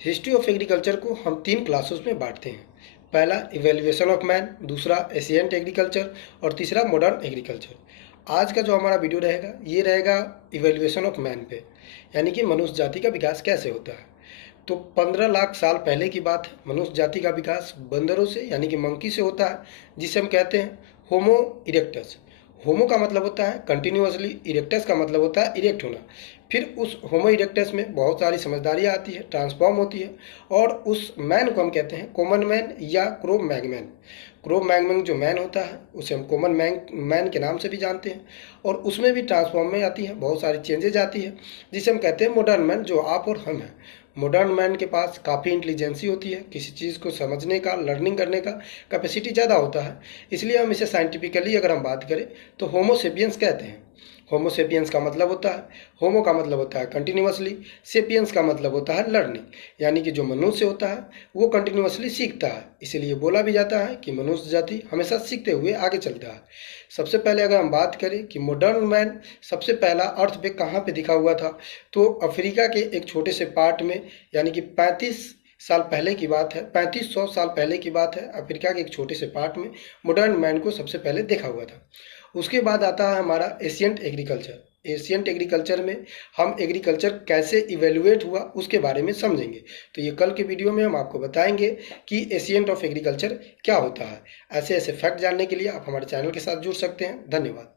History of agriculture को हम 3 classes में बांटते हैं। पहला इवेल्युएशन ऑफ मैन, दूसरा एशियंट एग्रीकल्चर और तीसरा मॉडर्न एग्रीकल्चर। आज का जो हमारा वीडियो रहेगा ये रहेगा इवेल्युएशन ऑफ मैन पे, यानी कि मनुष्य जाति का विकास कैसे होता है। तो 15 लाख साल पहले की बात है। मनुष्य जाति का विकास बंदरों से यानी कि मंकी से होता है, जिसे हम कहते हैं होमो इरेक्टस। होमो का मतलब होता है कंटिन्यूअसली, इरेक्टस का मतलब होता है इरेक्ट होना। फिर उस होमो इरेक्टस में बहुत सारी समझदारियाँ आती है, ट्रांसफॉर्म होती है, और उस मैन को हम कहते हैं कॉमन मैन या क्रो मैगमैन। क्रो मैगमैन जो मैन होता है उसे हम कॉमन मैन के नाम से भी जानते हैं, और उसमें भी ट्रांसफॉर्म में आती है, बहुत सारी चेंजेज आती है, जिसे हम कहते हैं मॉडर्न मैन, जो आप और हम हैं। मॉडर्न मैन के पास काफ़ी इंटेलिजेंसी होती है, किसी चीज़ को समझने का, लर्निंग करने का कैपेसिटी ज़्यादा होता है। इसलिए हम इसे साइंटिफिकली अगर हम बात करें तो होमो सेपियंस कहते हैं। होमो सेपियंस का मतलब होता है, होमो का मतलब होता है कंटिन्यूअसली, सेपियंस का मतलब होता है लर्निंग, यानी कि जो मनुष्य होता है वो कंटिन्यूअसली सीखता है। इसीलिए बोला भी जाता है कि मनुष्य जाति हमेशा सीखते हुए आगे चलता है। सबसे पहले अगर हम बात करें कि मॉडर्न मैन सबसे पहला अर्थ पे कहाँ पे दिखा हुआ था, तो अफ्रीका के एक छोटे से पार्ट में, यानी कि 35 साल पहले की बात है, 3500 साल पहले की बात है। अफ्रीका के एक छोटे से पार्ट में मॉडर्न मैन को सबसे पहले देखा हुआ था। उसके बाद आता है हमारा एशियंट एग्रीकल्चर। एशियंट एग्रीकल्चर में हम एग्रीकल्चर कैसे इवेल्युएट हुआ उसके बारे में समझेंगे। तो ये कल के वीडियो में हम आपको बताएंगे कि एशियंट ऑफ एग्रीकल्चर क्या होता है। ऐसे ऐसे फैक्ट जानने के लिए आप हमारे चैनल के साथ जुड़ सकते हैं। धन्यवाद।